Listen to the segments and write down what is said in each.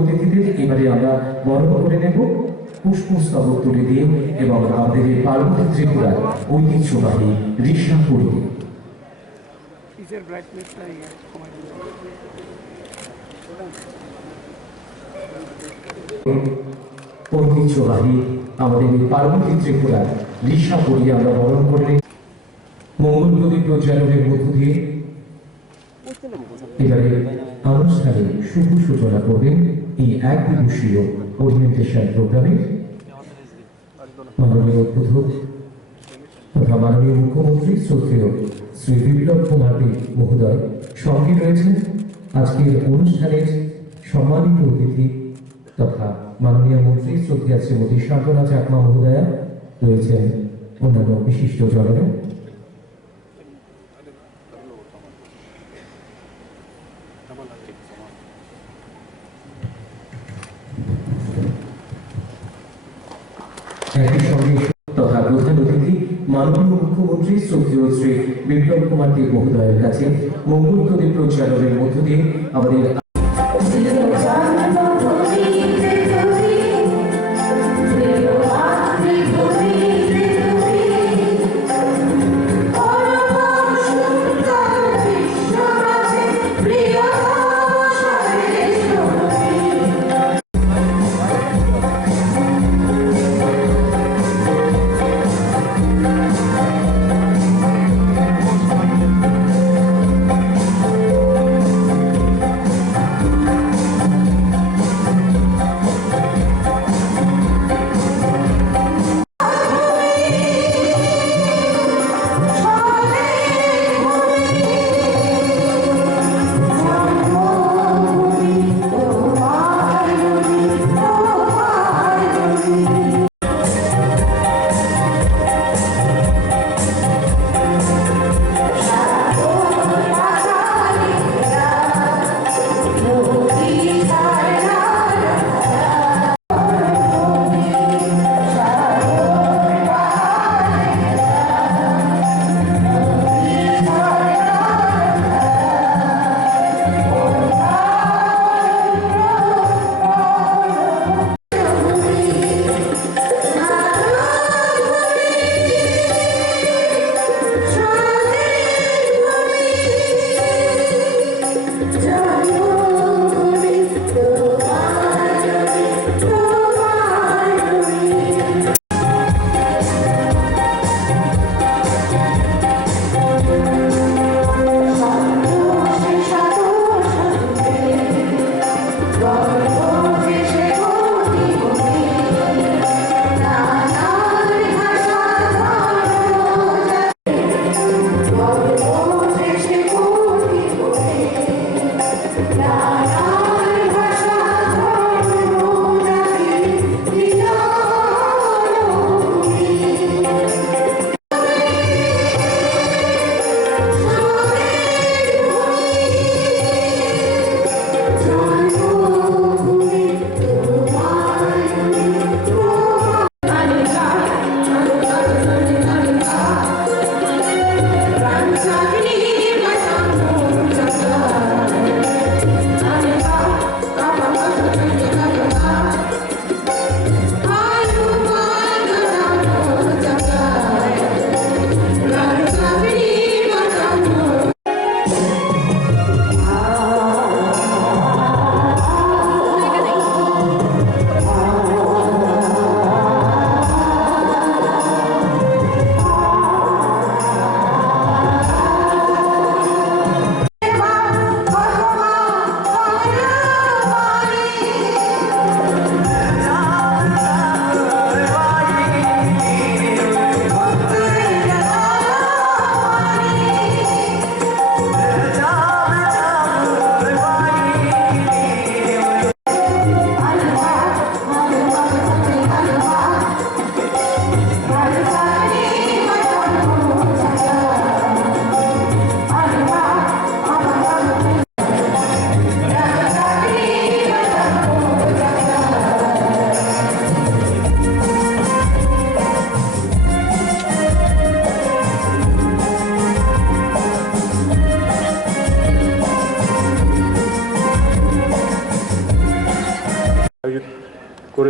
অতিথিদের এবারে আমরা বরণ করে নেব পুষ্পস্তবক তুলে দিয়ে এবং আমাদের এই পার্বতী ত্রিপুরার ঐতিহ্যবাহী ঋষা পরিয়ে ঐতিহ্যবাহী আমাদের এই পার্বতী ত্রিপুরার ঋষা পরিয়ে আমরা বরণ করে নেব মঙ্গল প্রদীপ প্রজ্বালনের মধ্য দিয়ে। এবারে অনুষ্ঠানে শুভ সূচনা করবেন এই এক দিবসীয় ওরিয়েন্টেশন প্রোগ্রামের মাননীয় উদ্বোধক তথা মাননীয় মুখ্যমন্ত্রী শ্রদ্ধেয় শ্রী বিপ্লব কুমার দেব মহোদয়। সঙ্গে রয়েছেন আজকের অনুষ্ঠানের সম্মানিত অতিথি তথা মাননীয় মন্ত্রী শ্রদ্ধেয়া শ্রীমতী শান্তনা চাকমা মহোদয়া, রয়েছেন অন্যান্য বিশিষ্ট জনেরা। একই সঙ্গে তথা প্রধান অতিথি মাননীয় মুখ্যমন্ত্রী শ্রদ্ধেয় শ্রী বিপ্লব কুমার দেব মহোদয়ের কাছে মঙ্গল প্রদীপ প্রজ্বালনের মধ্য দিয়ে আমাদের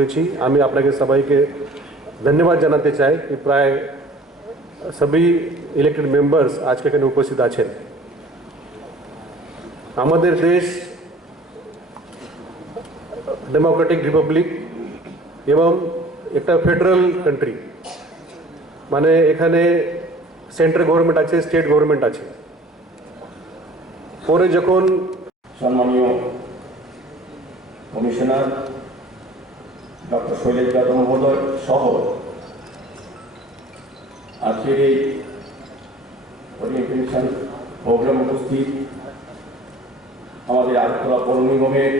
করেছি। আমি আপনাকে সবাইকে ধন্যবাদ জানাতে চাই कि প্রায় सभी ইলেক্টেড মেম্বার্স আজকে এখানে উপস্থিত আছেন। আমাদের দেশ ডেমোক্রেটিক রিপাবলিক এবং একটা ফেডারেল কান্ট্রি, মানে এখানে সেন্ট্রাল গভর্নমেন্ট আছে, স্টেট গভর্নমেন্ট আছে। পরে যখন সম্মানীয় কমিশনার ডক্টর শৈলেশ যাদব মহোদয় সহ আজকের এই ওরিয়েন্টেশন প্রোগ্রাম উপস্থিত আমাদের আগরতলা পৌর নিগমের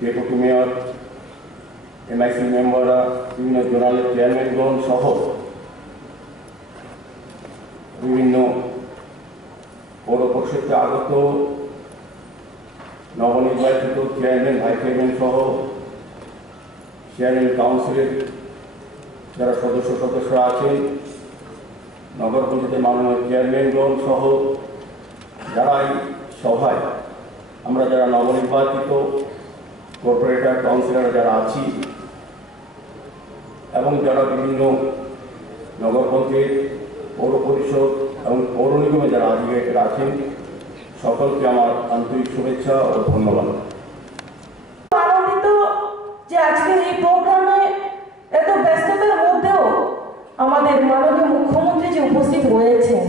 ডেপুটি মেয়র, এমআইসি মেম্বাররা, বিভিন্ন জোনালের চেয়ারম্যানগণ সহ বিভিন্ন পৌর পরিষদে আগত নবনির্বাচিত চেয়ারম্যান, ভাইস চেয়ারম্যান সহ চেয়ারম্যান কাউন্সিলের যারা সদস্যরা আছেন, নগর পঞ্চায়েতের মাননীয় চেয়ারম্যানগণ সহ যারা এই সভায় আমরা যারা নবনির্বাচিত কর্পোরেটর, কাউন্সিলর যারা আছি এবং যারা বিভিন্ন নগর পঞ্চায়েত, পৌর পরিষদ এবং পৌর নিগমে যারা আধিকারিকরা আছেন, সকলকে আমার আন্তরিক শুভেচ্ছা ও ধন্যবাদ। আনন্দিত যে আজকের এই প্রোগ্রামে এত ব্যস্ততার মধ্যেও আমাদের মাননীয় মুখ্যমন্ত্রী যে উপস্থিত হয়েছেন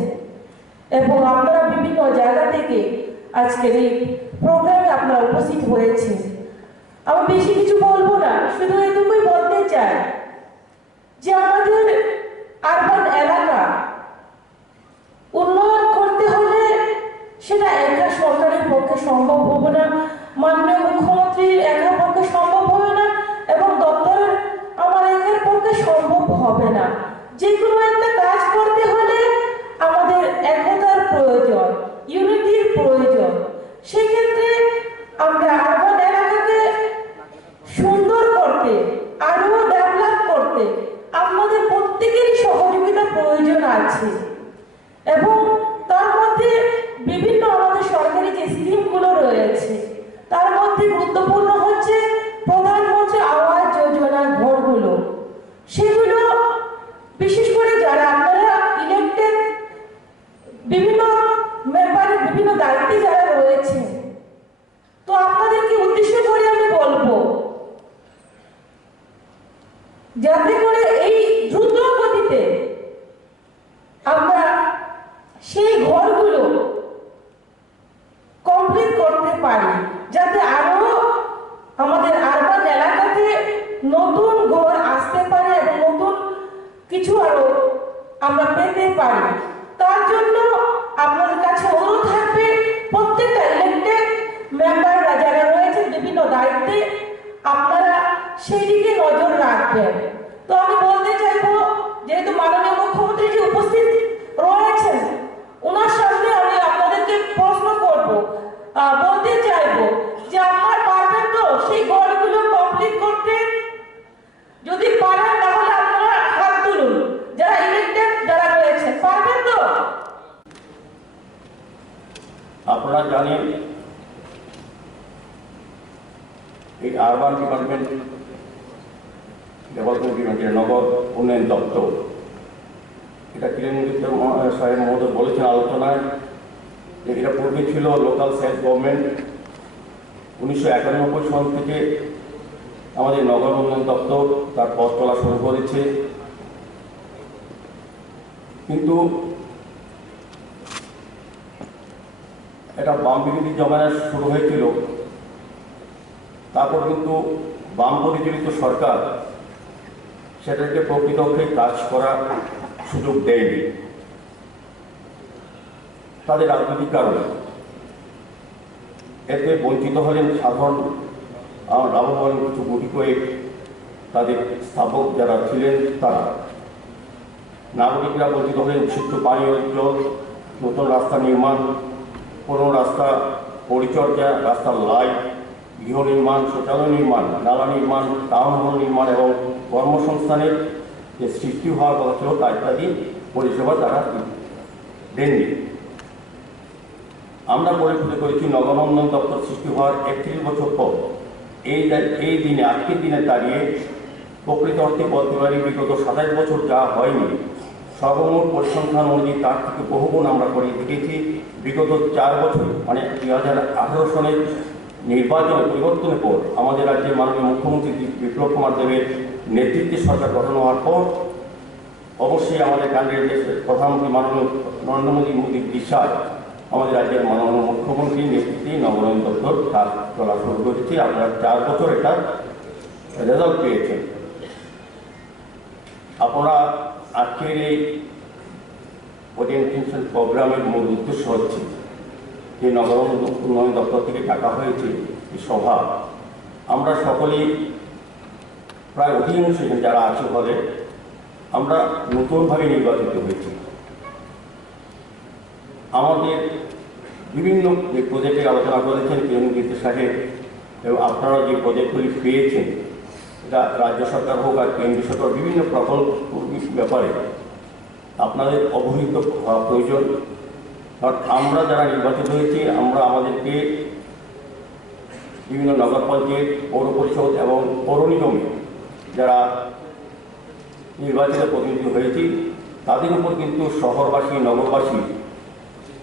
এবং আপনারা বিভিন্ন জায়গা থেকে আজকের এই প্রোগ্রামে আপনারা উপস্থিত হয়েছেন। আমি বেশি কিছু বলবো না, শুধু এটুকুই বলতে চাই যে আমাদের আরবান এলাকা উন্নয়ন করতে হলে সেটা একা সরকারের পক্ষে সম্ভব হবে না, মাননীয় মুখ্যমন্ত্রীর একার পক্ষে সম্ভব হবে না এবং দপ্তরের আমার একার পক্ষে সম্ভব হবে না। যে কোনো একটা কাজ করতে হলে আমাদের একতার প্রয়োজন, ইউনিটির প্রয়োজন। সেক্ষেত্রে আমরা আরবান এলাকাকে সুন্দর করতে, আরো ডেভেলপ করতে আমাদের প্রত্যেকেরই সহযোগিতা প্রয়োজন আছে এবং তার মধ্যে বিভিন্ন আমাদের সরকারি যে স্কিমগুলো রয়েছে তার মধ্যে গুরুত্বপূর্ণ হচ্ছে প্রধানমন্ত্রী আবাস যোজনা ঘরগুলো। সেগুলো বিশেষ করে যারা আপনারা ইলেক্টেড বিভিন্ন মেম্বারের বিভিন্ন দায়িত্বে যারা রয়েছে, তো আপনাদেরকে উদ্দেশ্য করে আমি বলবো যাতে করে এই দ্রুত গতিতে আমরা সেই ঘরগুলো কমপ্লিট করতে পারি, যাতে আরো আমাদের আরবান এলাকাতে নতুন ঘর আসতে পারে এবং নতুন কিছু আরো আমরা পেতে পারি। তার জন্য আপনাদের কাছে অনুরোধ থাকবে প্রত্যেকটা ইলেক্টেড মেম্বাররা যারা রয়েছে বিভিন্ন দায়িত্বে আপনারা সেই দিকে নজর রাখবেন। তো আমি বলতে চাইবো, যেহেতু মাননীয় মুখ্যমন্ত্রী যে উপস্থিত রয়েছেন, ওনার সামনে আমি আপনাদেরকে প্রশ্ন করব, বলতে চাইবো যে আপনারা পারবেন তো সেই ঘরগুলো কমপ্লিট করতে? যদি পারেন তাহলে আপনারা হাত তুলুন, যারা ইলেক্টেড যারা রয়েছে, পারবেন তো? আপনারা জানেন এই আরবান ডিপার্টমেন্ট, ডেভেলপমেন্ট ডিপার্টমেন্ট, নগর উন্নয়ন দপ্তর, এটা কিরণজিৎ সাহেব মহোদয় বলেছেন আলোচনায় যে এটা পূর্বে ছিল লোকাল সেলফ গভর্নমেন্ট। 1991 সাল থেকে আমাদের নগর উন্নয়ন দপ্তর তার পথ চলা শুরু করেছে, কিন্তু এটা বাম বিরোধী জমানায় শুরু হয়েছিল। তারপর কিন্তু বাম পরিচালিত সরকার সেটাকে প্রকৃতপক্ষে কাজ করার সুযোগ দেয়নি তাদের রাজনৈতিক কারণে। এতে বঞ্চিত হলেন সাধারণ লাভবান কিছু গুটি কয়েক তাদের স্থাপক যারা ছিলেন তারা। নাগরিকরা বঞ্চিত হলেন বিশুদ্ধ পানীয় জল, নতুন রাস্তা নির্মাণ, পুরনো রাস্তা পরিচর্যা, রাস্তার লাইট, গৃহ নির্মাণ, শৌচালয় নির্মাণ, নালা নির্মাণ, টাউন হল নির্মাণ এবং কর্মসংস্থানের যে সৃষ্টি হওয়ার কথা ছিল তা ইত্যাদি পরিষেবা তারা দেননি। আমরা পরিচিত করেছি নগর উন্নয়ন দপ্তর সৃষ্টি হওয়ার 31 বছর পর এই দিনে আজকের দিনে দাঁড়িয়ে প্রকৃত অর্থে বলতে পারি বিগত 27 বছর যা হয়নি সর্বমোট পরিসংখ্যান অনুযায়ী তার থেকে বহুগুণ আমরা করে দেখেছি। বিগত 4 বছর মানে 2018 সনের নির্বাচনের পরিবর্তনের পর আমাদের রাজ্যের মাননীয় মুখ্যমন্ত্রী বিপ্লব কুমার দেবের নেতৃত্বে সরকার গঠন হওয়ার পর অবশ্যই আমাদের কেন্দ্রের দেশের প্রধানমন্ত্রী মাননীয় নরেন্দ্র মোদীর বিশ্বাস আমাদের রাজ্যের মাননীয় মুখ্যমন্ত্রীর নেতৃত্বে নবোন্নয়ন দপ্তর কাজ চলা শুরু করেছে। আপনারা 4 বছর এটা রেজাল্ট পেয়েছেন। আপনারা আজকের এই ওরিয়েন্টেশন প্রোগ্রামের মূল উদ্দেশ্য হচ্ছে যে নগর উন্নয়ন দপ্তর থেকে ডাকা হয়েছে এই সভা। আমরা সকলেই প্রায় অধিকাংশ যারা আছে বলে আমরা নতুনভাবে নির্বাচিত হয়েছি। আমাদের বিভিন্ন যে প্রজেক্টের আলোচনা করেছেন কিরণজিৎ সাহেব এবং আপনারা যে প্রজেক্টগুলি পেয়েছেন এটা রাজ্য সরকার হোক আর কেন্দ্রীয় সরকার বিভিন্ন প্রকল্প ব্যাপারে আপনাদের অবহিত হওয়া প্রয়োজন। কারণ আমরা যারা নির্বাচিত হয়েছি আমরা আমাদেরকে বিভিন্ন নগর পঞ্চায়েত পৌর পরিষদ এবং পৌর নিগমে যারা নির্বাচিত প্রতিনিধি হয়েছি তাদের উপর কিন্তু শহরবাসী নগরবাসী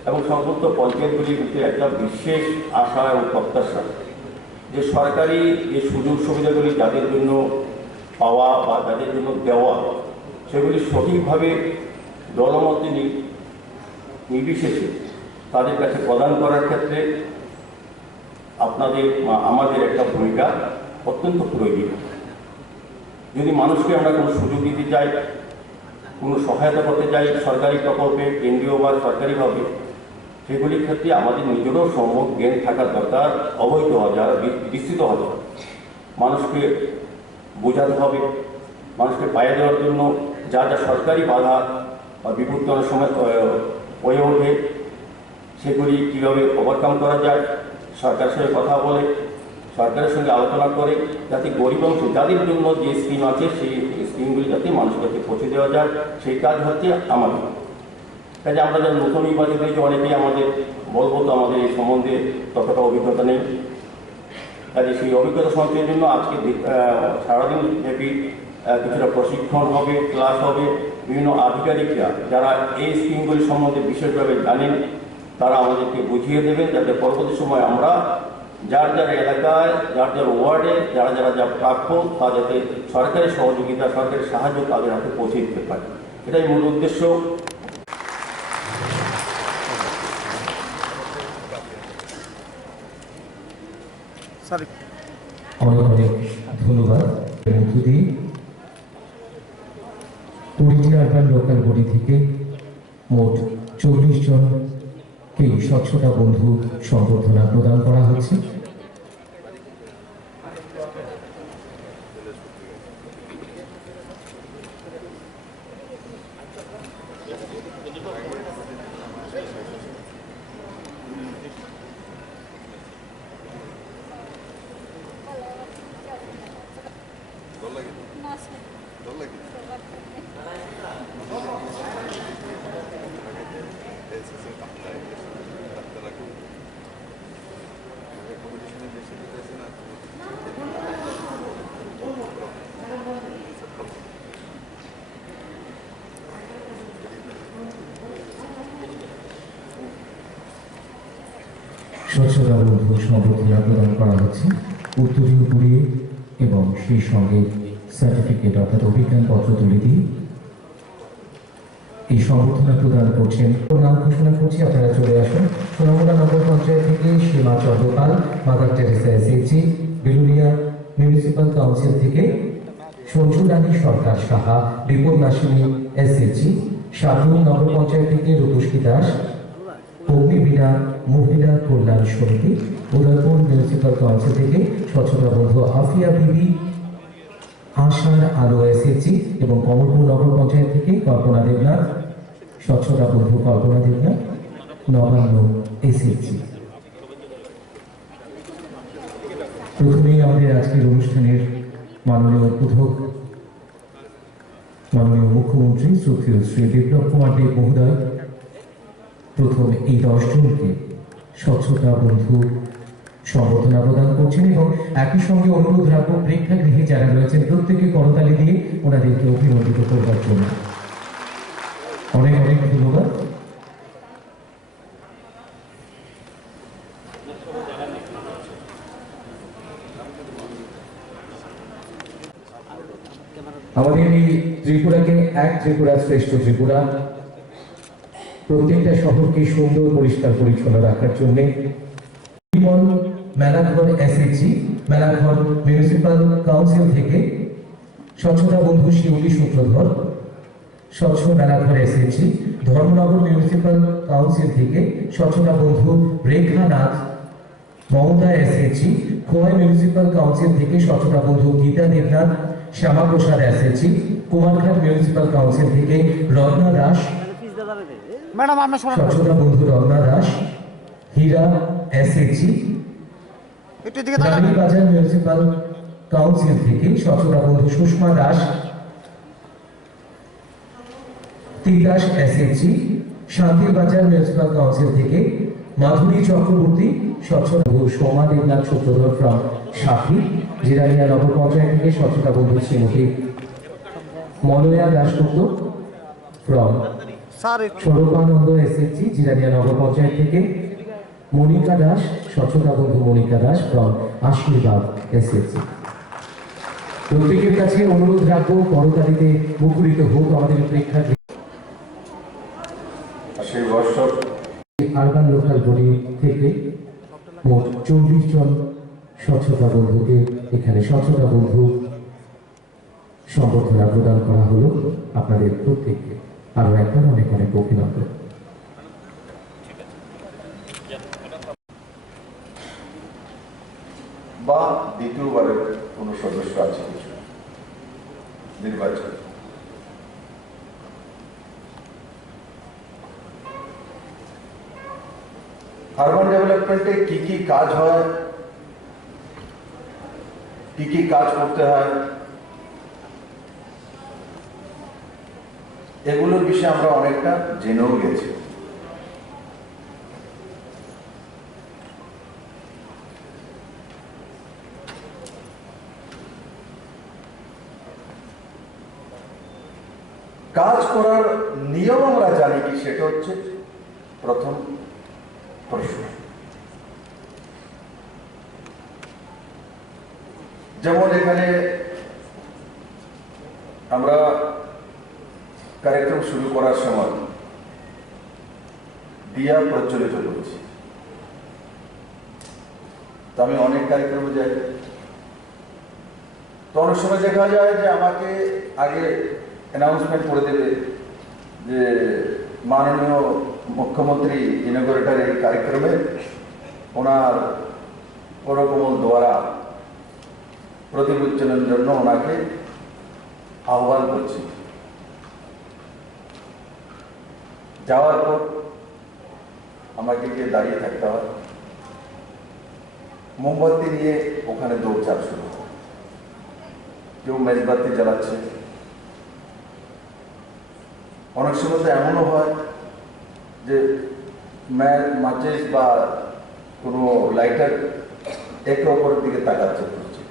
এবং সমস্ত পঞ্চায়েতগুলির ভিতরে একটা বিশেষ আশা এবং প্রত্যাশা যে সরকারি যে সুযোগ সুবিধাগুলি যাদের জন্য পাওয়া বা যাদের জন্য দেওয়া সেগুলি সঠিকভাবে দলমতে নির্বিশেষে তাদের কাছে প্রদান করার ক্ষেত্রে আপনাদের আমাদের একটা ভূমিকা অত্যন্ত প্রয়োজনীয়। যদি মানুষকে আমরা কোনো সুযোগ দিতে চাই, কোনো সহায়তা করতে চাই সরকারি প্রকল্পে কেন্দ্রীয় বা সরকারিভাবে, সেগুলির ক্ষেত্রে আমাদের নিজেরও সম্যক জ্ঞান থাকার দরকার, অবহিত হওয়া যায়, বিস্তৃত হওয়া যায়। মানুষকে বোঝাতে হবে, মানুষকে পাইয়ে দেওয়ার জন্য যা যা সরকারি বাধা বা বিপত্তি অনেক সময় হয়ে ওঠে সেগুলি কীভাবে ওভারকাম করা যায়, সরকারের সঙ্গে কথা বলে সরকারের সঙ্গে আলোচনা করে যাতে গরিব অংশ যাদের জন্য যে স্কিম আছে সেই স্কিমগুলি যাতে মানুষের কাছে পৌঁছে দেওয়া যায় সেই কাজ হচ্ছে আমাদের। কাজে আমরা যারা নতুন নির্বাচিত হয়েছি অনেকেই আমাদের বলবো তো আমাদের এই সম্বন্ধে ততটা অভিজ্ঞতা নেই। কাজে সেই অভিজ্ঞতা সঞ্চয়ের জন্য আজকে সারাদিন ব্যাপী কিছুটা প্রশিক্ষণ হবে, ক্লাস হবে। বিভিন্ন আধিকারিকরা যারা এই স্কিমগুলি সম্বন্ধে বিশেষভাবে জানেন তারা আমাদেরকে বুঝিয়ে দেবেন যাতে পরবর্তী সময় আমরা যার যার এলাকায় যার যার ওয়ার্ডে যারা যারা যা প্রাপ্য তা যাতে সরকারি সহযোগিতা সরকারি সাহায্য তাদের হাতে পৌঁছে দিতে পারে, এটাই মূল উদ্দেশ্য। অনেক অনেক ধন্যবাদ। মধ্য দিয়ে 20টি আরবান লোকাল বডি থেকে মোট 40 জনকে স্বচ্ছতা বন্ধু সম্বর্ধনা প্রদান করা হচ্ছে। স্বচ্ছতা বন্ধু সম্বর্ধনা প্রদান করা হচ্ছে উত্তরীয় পড়িয়ে এবং সেই সঙ্গে সার্টিফিকেট অর্থাৎ অভিজ্ঞানপত্র তুলে দিয়ে এই সম্বর্ধনা প্রদান করছেন। নাম ঘোষণা করছি, আপনারা চলে আসুন। সোনামুড়া নগর পঞ্চায়েত থেকে Sima Chandrapal, Mother Teresa SHG, Belonia municipal council থেকে সঞ্জু রানী সরকার সাহা, বিপদনাশিনী এসএইচজি, সাধু নগর পঞ্চায়েত থেকে রূপসী দাস, অগ্নিবীণা মহিলা কল্যাণ সমিতি, উদয়পুর মিউনিসিপ্যাল কাউন্সিল থেকে স্বচ্ছতা বন্ধু আফিয়া বিবি, আশার আলো এসএইচজি এবং কমলপুর নগর পঞ্চায়েত থেকে কল্পনা দেবনাথ, স্বচ্ছতা বন্ধু কল্পনা দেবনাথ, নবান্ন এসএইচজি। প্রথমেই আমাদের আজকের অনুষ্ঠানের মাননীয় উদ্বোধক মাননীয় মুখ্যমন্ত্রী শ্রদ্ধেয় শ্রী বিপ্লব কুমার দেব মহোদয় প্রথম এই 10 জনকে স্বচ্ছতা বন্ধু সম্বর্ধনা প্রদান করছেন এবং একই সঙ্গে অনুরোধ রাখবো প্রেক্ষাগৃহে যারা রয়েছেন প্রত্যেকে করতালি দিয়ে ওনাদেরকে অভিনন্দিত করবার জন্য। অনেক অনেক ধন্যবাদ। আমাদের এই ত্রিপুরাকে এক ত্রিপুরা শ্রেষ্ঠ ত্রিপুরা, প্রত্যেকটা শহরকে সুন্দর পরিষ্কার পরিচ্ছন্ন রাখার জন্য Melaghar SHG Melaghar municipal council থেকে স্বচ্ছতা বন্ধু শিউলি সূত্রধর, স্বচ্ছ Melaghar SHG Dharmanagar municipal council থেকে স্বচ্ছতা বন্ধু Rekha Nath, Mamata SHG Khowai municipal council থেকে স্বচ্ছতা বন্ধু Gita Debnath, Shyamaprasad SHG Kumarghat municipal council থেকে রত্না দাস, স্বচ্ছতা বন্ধু রত্না দাস, হীরা এসএইচজি বাজার মিউনিসিপাল কাউন্সিল থেকে স্বচ্ছতা বন্ধু Sushma Das, Titas SHG Shantibazar municipal council থেকে মাধুরী চক্রবর্তী, স্বচ্ছতা বন্ধু সোমা দেবনাথ সূত্রধর ফ্রম সাথী জিরানিয়া নগর পঞ্চায়েত থেকে স্বচ্ছতা বন্ধু শ্রীমতী মলয়া দাশগুপ্ত ফ্রম সৌরভানন্দ এসএইচজি জিরানিয়া নগর পঞ্চায়েত থেকে মনিকা দাস, স্বচ্ছতা বন্ধু মনিকা দাস ফ্রম আশীর্বাদ এসএইচজি। প্রত্যেকের কাছে অনুরোধ রাখবো করতালিতে মুখরিত হোক আমাদের প্রেক্ষাগৃহ। আরবান লোকাল বডি থেকে মোট 24 জন স্বচ্ছতা বন্ধুকে এখানে স্বচ্ছতা বন্ধু সম্বর্ধনা প্রদান করা হলো। আপনাদের প্রত্যেককে আরো একবার অনেক অনেক অভিনন্দন। বা দ্বিতীয়বারের কোন সদস্য আছে কিছু নির্বাচন, আরবান ডেভেলপমেন্টে কি কি কাজ হয়, কি কি কাজ করতে হয়, এগুলোর বিষয়ে আমরা অনেকটা জেনেও গেছি। কাজ করার নিয়ম আমরা জানি কি, সেটা হচ্ছে প্রথম প্রশ্ন। যেমন এখানে আমরা কার্যক্রম শুরু করার সময় দিয়া প্রজ্বলিত করেছি। তো আমি অনেক কার্যক্রমে যাই, তো অনেক সময় দেখা যায় যে আমাকে আগে অ্যানাউন্সমেন্ট করে দেবে যে মাননীয় মুখ্যমন্ত্রী ইনগরেটর এই কার্যক্রমে ওনার করকমল দ্বারা প্রদীপ উজ্জ্বলনের জন্য ওনাকে আহ্বান করছি। যাওয়ার পর আমাকে গিয়ে দাঁড়িয়ে থাকতে হয়, মোমবাতি নিয়ে ওখানে দৌড়ঝাঁপ শুরু হয়, কেউ মেজবাতি জ্বালাচ্ছে। অনেক সময় তো এমনও হয় যে মাচিস বা কোনো লাইটার একে অপরের দিকে তাকাচ্ছে করছে।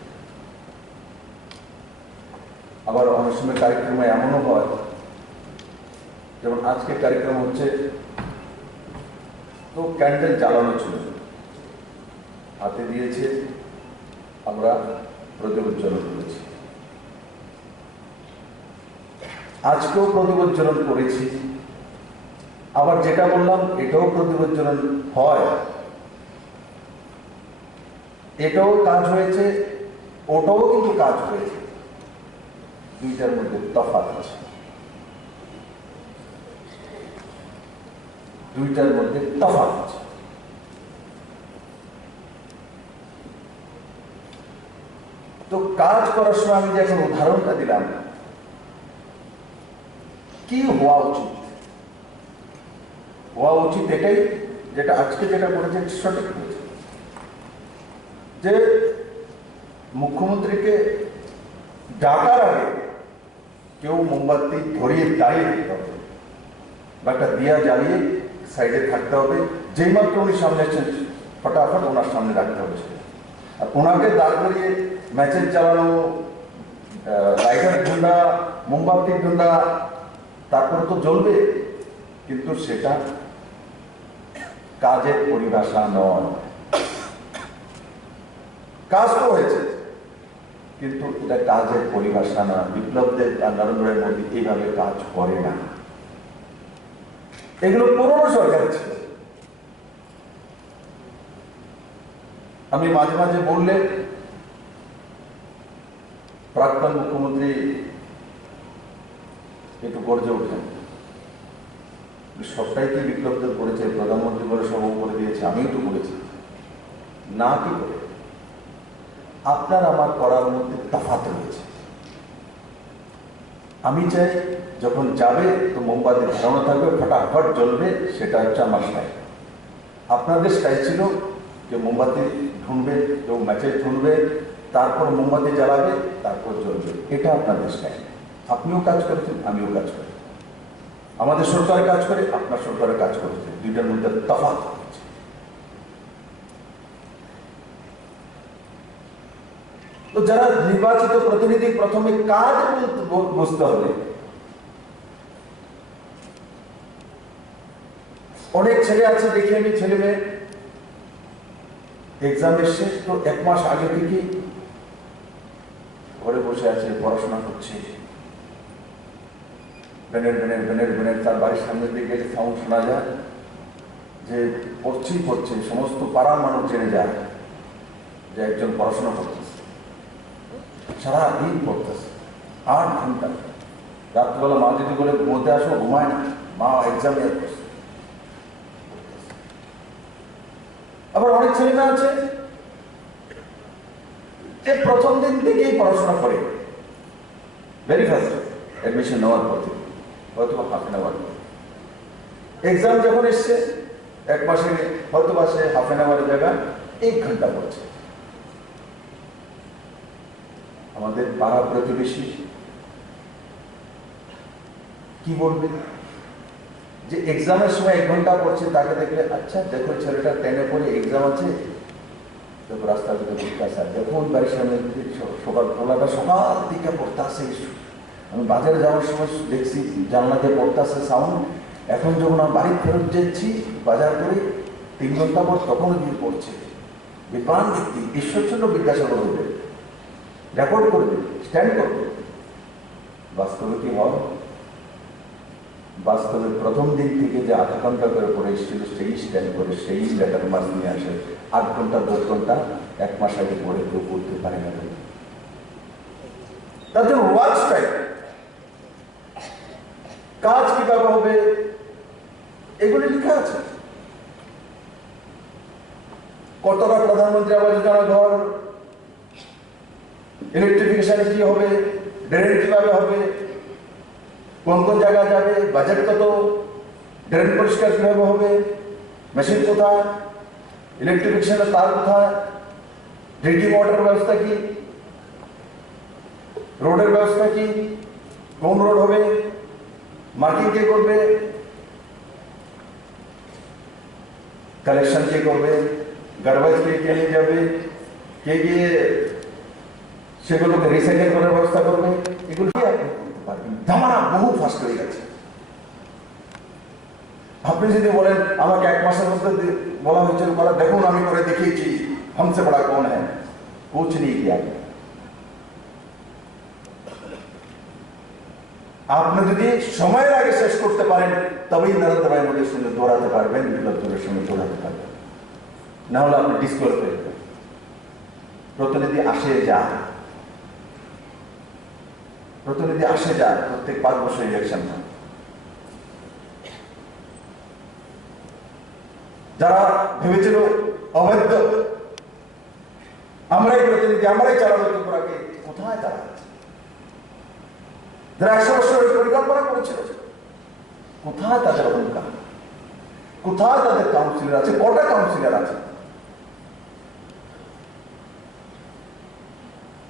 আবার অনেক সময় কার্যক্রমে এমনও হয়, যেমন আজকে কার্যক্রম হচ্ছে তো ক্যান্ডেল জ্বালানো ছিল, হাতে দিয়েছে, আমরা প্রদীপ উজ্জ্বলন করেছি। আজকেও প্রদীপ উজ্জ্বলন করেছি। আবার যেটা বললাম এটাও প্রদীপ উজ্জ্বলন হয়, এটাও কাজ হয়েছে, ওটাও কিন্তু কাজ হয়েছে, দুইটার মধ্যে তফাৎ আছে, দুইটার মধ্যে তফাৎ আছে। তো কাজ করার সময় আমি যে এখন উদাহরণটা দিলাম, কি হওয়া উচিত, হওয়া উচিত এটাই, যেটা আজকে যেটা করেছে সঠিক হয়েছে, যে মুখ্যমন্ত্রীকে ডাকার আগে কেউ মোমবাতি ধরিয়ে দাঁড়িয়ে দিতে হবে বা একটা দিয়া জ্বালিয়ে সাইডে থাকতে হবে। যেই মাত্র উনি সামনে এসেছেন ফটাফট ওনার সামনে রাখতে হবে। আর ওনাকে দাঁড় করিয়ে ম্যাচের চালানো, লাইটার ঝুন্ডা, মোমবাতির ঝুন্ডা, তারপর তো জ্বলবে, কিন্তু সেটা কাজের পরিভাষা নয়। কাজ তো হয়েছে, কিন্তু এটা কাজের পরিভাষা না। বিপ্লবদের আর নরেন্দ্র মোদী এইভাবে কাজ করে না। এগুলো পুরনো সরকার ছিল। আমি মাঝে মাঝে বললে প্রাক্তন মুখ্যমন্ত্রী একটু গর্জে ওঠেন, সবটাই কি বিপ্লবদের করেছে? প্রধানমন্ত্রী বলে সব করে দিয়েছে, আমিও তো করেছি না। কি করে? আপনার আমার করার মধ্যে তফাৎ রয়েছে। আমি চাই যখন যাবে তো মোমবাতি ধরানো থাকবে, ফটাফট জ্বলবে, সেটা হচ্ছে আমার স্টাইল। আপনাদের স্টাইল ছিল যে মোমবাতি ঢুনবে, কেউ ম্যাচে ঢুনবে, তারপর মোমবাতি জ্বালাবে, তারপর জ্বলবে। এটা আপনাদের স্টাইল। আপনিও কাজ করেছেন, আমিও কাজ করি। আমাদের সরকার কাজ করে, আপনার সরকারের কাজ করেছে, দুইটার মধ্যে তফাৎ হচ্ছে। তো যারা নির্বাচিত প্রতিনিধি, প্রথমে কাজ বুঝতে হবে। অনেক ছেলে আছে, দেখি আমি ছেলে মেয়ে এক্সামের শেষ তো 1 মাস আগে থেকে ঘরে বসে আছে, পড়াশোনা করছে। বেনের বেনের বেনের বেনের তার বাড়ির সামনের দিকে সাউন্ড শোনা যায় যে পড়ছেই পড়ছে। সমস্ত পাড়ার মানুষ জেনে যায় যে একজন পড়াশোনা করতেছে, সারাদিন পড়তেছে 8 ঘন্টা। রাত্রিবেলা মা যদি বলে ঘুমোতে আসো, ঘুমায় না, মা এক্সাম নিয়ে করছে। আবার অনেক ছেলে মেয়ে আছে যে প্রথম দিন থেকেই পড়াশোনা করে, ভেরি ফার্স্ট অ্যাডমিশন নেওয়ার পর থেকে, হয়তো হাফ এন আওয়ার। এক্সাম যখন এসছে 1 মাসে হয়তো সে হাফ এন আওয়ারের জায়গায় 1 ঘন্টা পড়ছে। আমাদের পাড়া প্রতিবেশী কি বলবে যে এক্সামের সময় 1 ঘন্টা পড়ছে, তাকে দেখলে আচ্ছা দেখো ছেলেটা 10-এ পড়ে এক্সাম আছে, দেখো রাস্তার দিকে পড়তে আসে। দেখুন বাড়ির সামনে সকালবেলাটা সকাল দিকে পড়তে আসে। আমি বাজারে যাওয়ার সময় দেখছি জানলাতে পড়তে আসে সাউন্ড। এখন যখন আমি বাড়ি ফেরত যাচ্ছি বাজার করে 3 ঘন্টা পর, তখন গিয়ে পড়ছে। বিপান ব্যক্তি ঈশ্বরচন্দ্র বিদ্যাসাগর হবে, রেকর্ড করবে, স্ট্যান্ড করবে। বাস্তবে কি হয়? বাস্তবে প্রথম দিন থেকে যে 8 ঘন্টা করে পড়ে এসেছিল, সেই স্ট্যান্ড করে, সেই লেটার মার্কস নিয়ে আসে। 8 ঘন্টা 10 ঘন্টা 1 মাস আগে পড়ে কেউ পড়তে পারে না। তাদের ওয়ার্ক স্টাইল, কাজ কিভাবে হবে, এগুলি লেখা আছে। কতটা প্রধানমন্ত্রী আবাস যোজনা ঘর, ইলেকট্রিফিকেশন কি হবে, ড্রেন কিভাবে হবে, কোন কোন জায়গায় যাবে, বাজেট কত, ড্রেন পরিষ্কার কিভাবে হবে, মেশিন কোথায়, ইলেকট্রিফিকেশনের তার কোথায়, ড্রিঙ্কিং ওয়াটার ব্যবস্থা কি, রোডের ব্যবস্থা কি, কোন রোড হবে, মার্কিং কে করবে, কালেকশন কে করবে, গার্বেজ কে নিয়ে যাবে, কে গিয়ে সেগুলোকে রিসাইকেল করার ব্যবস্থা করবে। এগুলো কি আপনি করতে পারবেন? জামানা বহু ফাস্ট হয়ে গেছে। আপনি যদি বলেন আমাকে 1 মাসের মধ্যে বলা হয়েছিল করা, দেখুন আমি করে দেখিয়েছি, हमसे बड़ा कौन है, कुछ नहीं किया। আপনি যদি সময়ের আগে শেষ করতে পারেন, তবেই নরেন্দ্র ভাই মোদীর সঙ্গে দৌড়াতে পারবেন, বিপ্লবদের সঙ্গে দৌড়াতে পারবেন। না হলে আপনি ডিসকোয়ালিফাই হবেন। প্রতিনিধি আসে যায়, প্রতিনিধি আসে যায়, প্রত্যেক 5 বছর ইলেকশন হয়। যারা ভেবেছিল অবৈধ, আমরাই প্রতিনিধি, আমরাই চালাবো ত্রিপুরাকে, কোথায় তারা? যারা 100 বছরের পরিকল্পনা করেছিল, কোথায় তাদের অহংকার? কোথায় তাদের কাউন্সিলর আছে? কটা কাউন্সিলর আছে?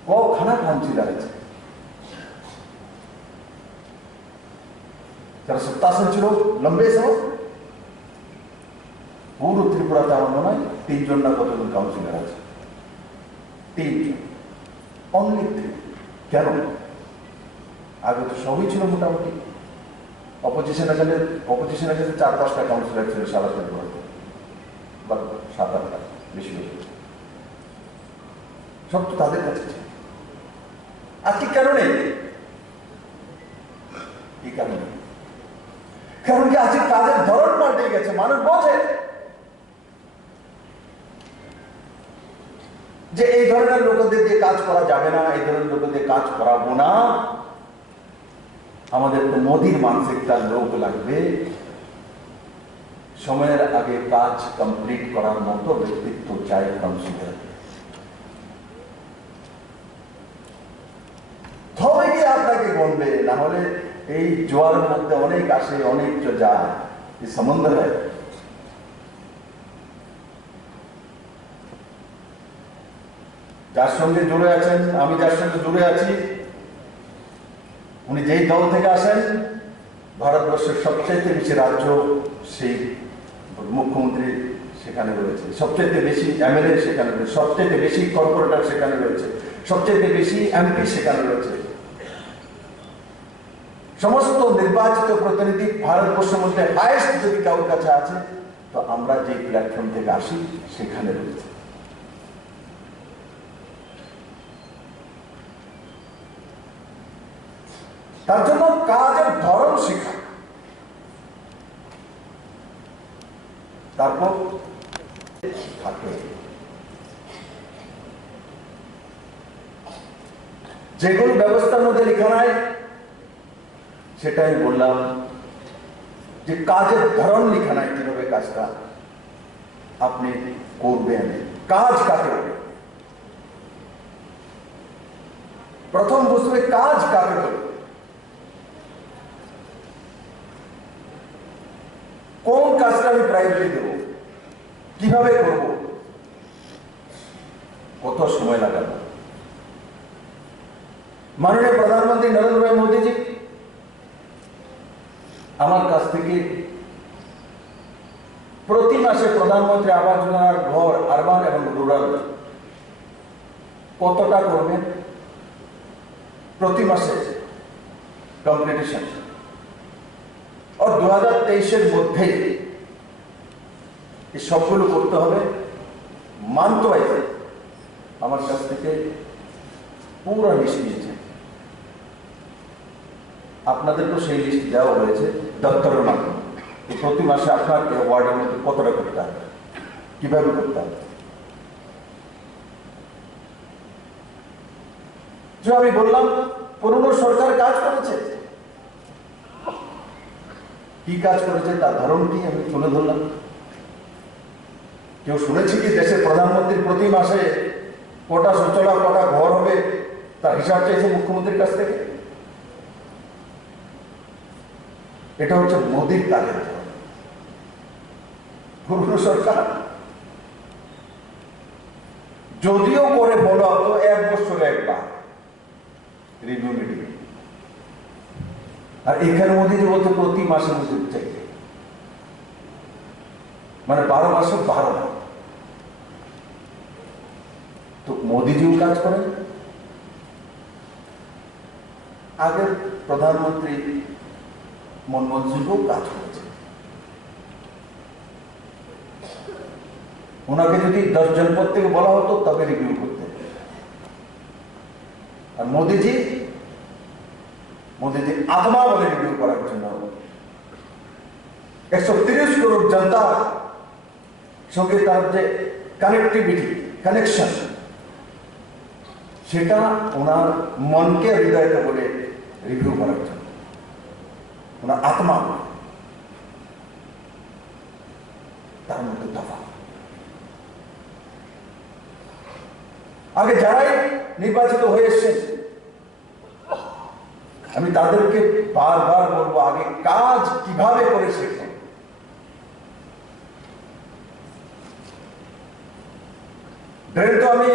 কখানা কাউন্সিলর আছে? যারা সত্তাসীন ছিল লম্বে সময়, পুরো ত্রিপুরাতে আমার মনে হয় 3 জন না কতজন কাউন্সিলর আছে, 3 জন, অনলি 3। কেন? আগে তো সবই ছিল মোটামুটি, অপোজিশনে গেলে 4-5টা কাউন্সিলর ছিল সারা ত্রিপুরাতে, বা 7-8টা, বেশি বেশি, সব তো তাদের কাছে ছিল। আজকে কেন নেই? কি কারণে? কারণ কি আজকে কাজের ধরন পাল্টে গেছে, মানুষ বোঝে যে এই ধরনের লোকদের দিয়ে কাজ করা যাবে না, এই ধরনের লোকদের দিয়ে কাজ করাবো না। আমাদের তো মোদির মানসিকতার লোক লাগবে, সময়ের আগে কাজ কমপ্লিট করার মতো ব্যক্তিত্ব চাই কাউন্সিলর। তবে কি আপনাকে গণবে, না হলে এই জোয়ারের মধ্যে অনেক আসে অনেক যায়, এই সমুদ্র। যার সঙ্গে জুড়ে আছেন, আমি যার সঙ্গে জুড়ে আছি, উনি যেই দল থেকে আসেন, ভারতবর্ষের সবচেয়ে বেশি রাজ্য সেই মুখ্যমন্ত্রী সেখানে রয়েছে, সবচেয়ে বেশি এমএলএ সেখানে রয়েছে, সবচেয়ে বেশি কর্পোরেটর সেখানে রয়েছে, সবচেয়ে বেশি এমপি সেখানে রয়েছে। সমস্ত নির্বাচিত প্রতিনিধি ভারতবর্ষের মধ্যে হাইয়েস্ট যদি কারোর কাছে আছে, তো আমরা যে প্ল্যাটফর্ম থেকে আসি সেখানে রয়েছে। তার জন্য কাজের ধরন শেখা, তারপর থাকে যেগুলো ব্যবস্থার মধ্যে লেখা নাই, সেটাই বললাম যে কাজের ধরন লেখা নাই, কিভাবে কাজটা আপনি করবেন, কাজ কাকে হবে। প্রথম বুঝতে হবে কাজ কাকে হবে, কোন কাজটা আমি প্রায়োরিটি দেব, কিভাবে করব, কত সময় লাগাবো। মাননীয় প্রধানমন্ত্রী নরেন্দ্র ভাই মোদীজি আমার কাছ থেকে প্রতি মাসে প্রধানমন্ত্রী আবাস যোজনার ঘর আরবান এবং রুরাল কতটা করবেন, প্রতি মাসে কম্পিটিশন, আর 2023-এর মধ্যে এই সবগুলো করতে হবে। মান্থ ওয়াইজ আমার কাছ থেকে পুরো লিস্ট নিয়েছে, আপনাদেরকেও সেই লিস্ট দেওয়া হয়েছে দপ্তরের মাধ্যমে। প্রতি মাসে আপনার ওয়ার্ডের মধ্যে কতটা করতে হবে, কিভাবে করতে হবে। যে আমি বললাম পুরনো সরকার কাজ করেছে, কি কাজ করেছে তার ধরনটি আমি তুলে ধরলাম। কেউ শুনেছি কি দেশের প্রধানমন্ত্রী প্রতি মাসে কটা শৌচালয়, কটা ঘর হবে তার হিসাব চাইছে মুখ্যমন্ত্রীর কাছ থেকে? এটা হচ্ছে মোদীর কাজের ধরন। পুরনো সরকার যদিও করে বলা হতো 1 বছরে একবার রিভিউ মিটিং, আর এখানে মোদীজি বলতে প্রতি মাসে মধ্যে চাইছে, মানে 12 মাসে 12 বার। তো মোদীজিও কাজ করেন, আগের প্রধানমন্ত্রী মনমোহন সিংও কাজ করেছে। ওনাকে যদি 10 জনপদ থেকে বলা হতো তবে রিভিউ করতে, আর মোদীজি আত্মা বলে রিভিউ করার জন্য 130 করোড় জনতার সঙ্গে তার যে কানেক্টিভিটি, কানেকশন, সেটা ওনার মনকে হৃদয়কে বলে রিভিউ করার জন্য, ওনার আত্মা তার মধ্যে তফাৎ। আগে যারাই নির্বাচিত হয়ে এসছেন আমি তাদেরকে বারবার বলবো, আগে কাজ কিভাবে করে শেখেন। ড্রেন তো আমি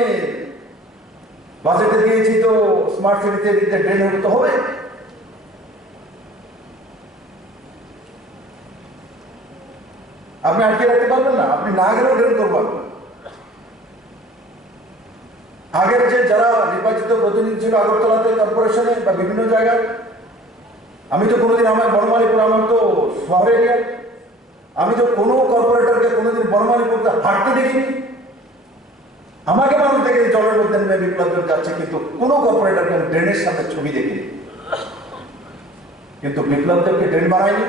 বাজেটে দিয়েছি, তো স্মার্ট সিটিতে দিতে ড্রেন হলে তো হবে। আপনি আটকে রাখতে পারবেন না, আপনি না গেলেও ড্রেন করবো আমি। আগের যে যারা নির্বাচিত প্রতিনিধি ছিল আগরতলাতে কর্পোরেশনে বা বিভিন্ন জায়গায়, আমি তো কোনোদিন আমার বনমালীপুর আমার তো শহর এরিয়া, আমি তো কোনো কর্পোরেটরকে কোনোদিন বনমালীপুরতে হাঁটতে দেখিনি। আমাকে মানুষ দেখে জলের মধ্যে নেমে বিপ্লব দেব যাচ্ছে, কিন্তু কোনো কর্পোরেটরকে আমি ড্রেনের সাথে ছবি দেখিনি। কিন্তু বিপ্লব দেবকে ড্রেন বানায়নি,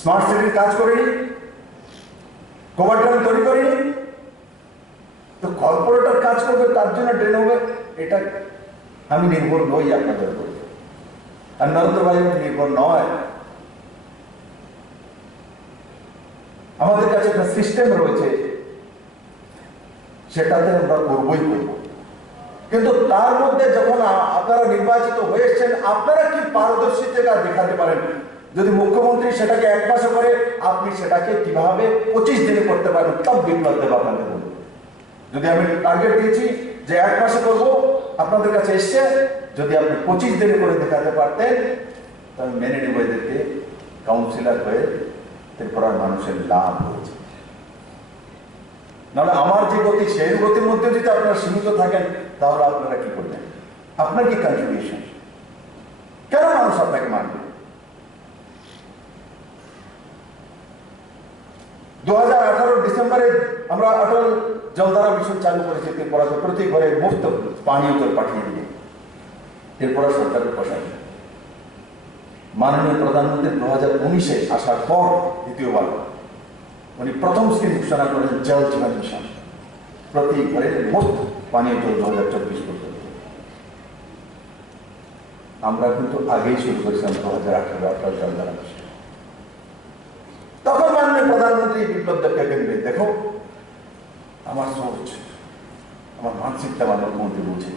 স্মার্ট সিটির কাজ করেনি, কভার ড্রেন তৈরি করেনি। তো কর্পোরেটর কাজ করবে তার জন্য ড্রেন হবে, এটা আমি নির্ভর নই আপনাদের উপর, আর নরেন্দ্র ভাই নির্ভর নয়। আমাদের কাছে একটা সিস্টেম রয়েছে, সেটাতে আমরা করবই করব। কিন্তু তার মধ্যে যখন আপনারা নির্বাচিত হয়েছেন, আপনারা কি পারদর্শিতা দেখাতে পারেন? যদি মুখ্যমন্ত্রী সেটাকে 1 মাসে করে, আপনি সেটাকে কিভাবে 25 দিনে করতে পারেন, তব বিপ্লব দেব আপনাদের বলুন। যদি আমি টার্গেট দিয়েছি যে 1 মাসে করব, আপনাদের কাছে এসছে, যদি আপনি 25 দিনে করে দেখাতে পারতেন, তাহলে মেনে নেব এদেরকে কাউন্সিলর হয়ে ত্রিপুরার মানুষের লাভ হয়েছে। নাহলে আমার যে গতি, সেই গতির মধ্যে যদি আপনারা সীমিত থাকেন, তাহলে আপনারা কি করবেন? আপনার কি কন্ট্রিবিউশন? কেন মানুষ আপনাকে মানবে? 2018 ডিসেম্বরে আমরা অটল জলধারা মিশন চালু করেছি ত্রিপুরাতে, প্রতি ঘরে মুফত পানীয় জল পাঠিয়ে দিয়ে ত্রিপুরা সরকারের প্রসার। মাননীয় প্রধানমন্ত্রী 2019-এ আসার পর দ্বিতীয়বার উনি প্রথম স্কিম ঘোষণা করেন জল জীবন মিশন, প্রতি ঘরে মুফত পানীয় জল 2024 পর্যন্ত। আমরা কিন্তু আগেই শুরু করেছিলাম 2018 অটল জলধারা মিশন। তখন মাননীয় প্রধানমন্ত্রী বিপ্লব দেবকে কেন্দ্রে, দেখো আমার সোচ, আমার মানসিকতা আমার মুখ্যমন্ত্রী বলছে।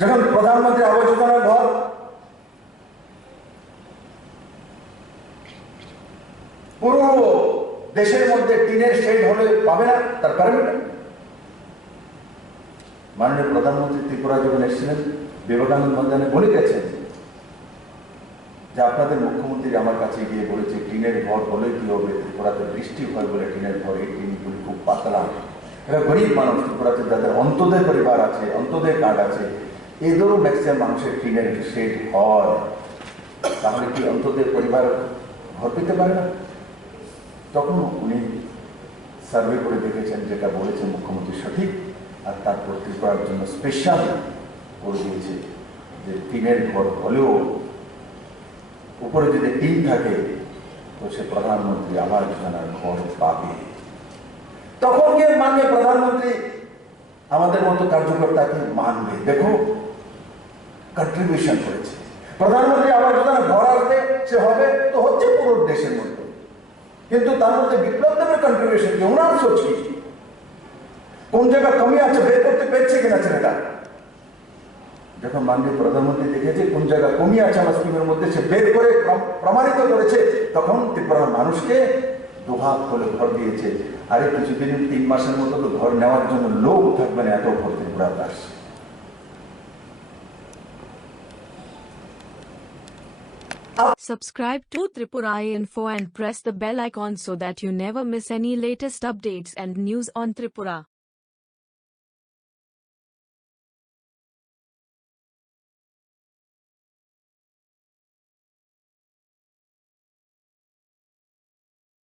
যখন প্রধানমন্ত্রী আবাস যোজনার ঘর পুরো দেশের মধ্যে টিনের শেড হলে পাবে না, তার কারণ মাননীয় প্রধানমন্ত্রী ত্রিপুরা যখন এসেছিলেন, বিবেকানন্দ ময়দানে বলে গেছেন যে আপনাদের মুখ্যমন্ত্রী আমার কাছে গিয়ে বলেছে টিনের ঘর হলে কি হবে, ত্রিপুরাতে বৃষ্টি হয় বলে টিনের ঘর, এই টিনগুলি খুব পাতলা। এবার গরিব মানুষ ত্রিপুরাতে যাদের অন্তোদয় পরিবার আছে, অন্তোদয় কার্ড আছে, এদেরও ম্যাক্সিমাম মানুষের টিনের শেড হয়, তাহলে কি অন্তোদয় পরিবার ঘর পেতে পারে না? তখন উনি সার্ভে করে দেখেছেন, যেটা বলেছেন মুখ্যমন্ত্রী সঠিক, আর তারপর ত্রিপুরার জন্য স্পেশাল করে দিয়েছে যে টিনের ঘর হলেও উপরে যদি টিন থাকে তো সে প্রধানমন্ত্রী আবাস যোজনার ঘর পাবে। তখন গিয়ে মাননীয় প্রধানমন্ত্রী আমাদের মতো কার্যকর্তাকে মানবে, দেখো কন্ট্রিবিউশন করেছে প্রধানমন্ত্রী আবাস যোজনা ঘর আসবে, সে হবে তো হচ্ছে পুরো দেশের মধ্যে, কিন্তু তার মধ্যে বিপ্লব দেবের কন্ট্রিবিউশন কি, ওনার সোচ কি, কোন জায়গায় কমি আছে বের করতে পেরেছে কিনা ছেলেটা। যখন মাননীয় প্রধানমন্ত্রী দেখেছে কোন জায়গায় কমি আছে আমার স্কিমের মধ্যে, সে বের করে প্রমাণিত করেছে, তখন ত্রিপুরার মানুষকে দুহাত করে ঘর দিয়েছে। আরে কিছুদিন 3 মাসের মতো তো ঘর নেওয়ার জন্য লোক থাকবে না, এত ঘর ত্রিপুরাতে আসছে। Subscribe to Tripura Info and press the bell icon so that you never miss any latest updates and news on Tripura.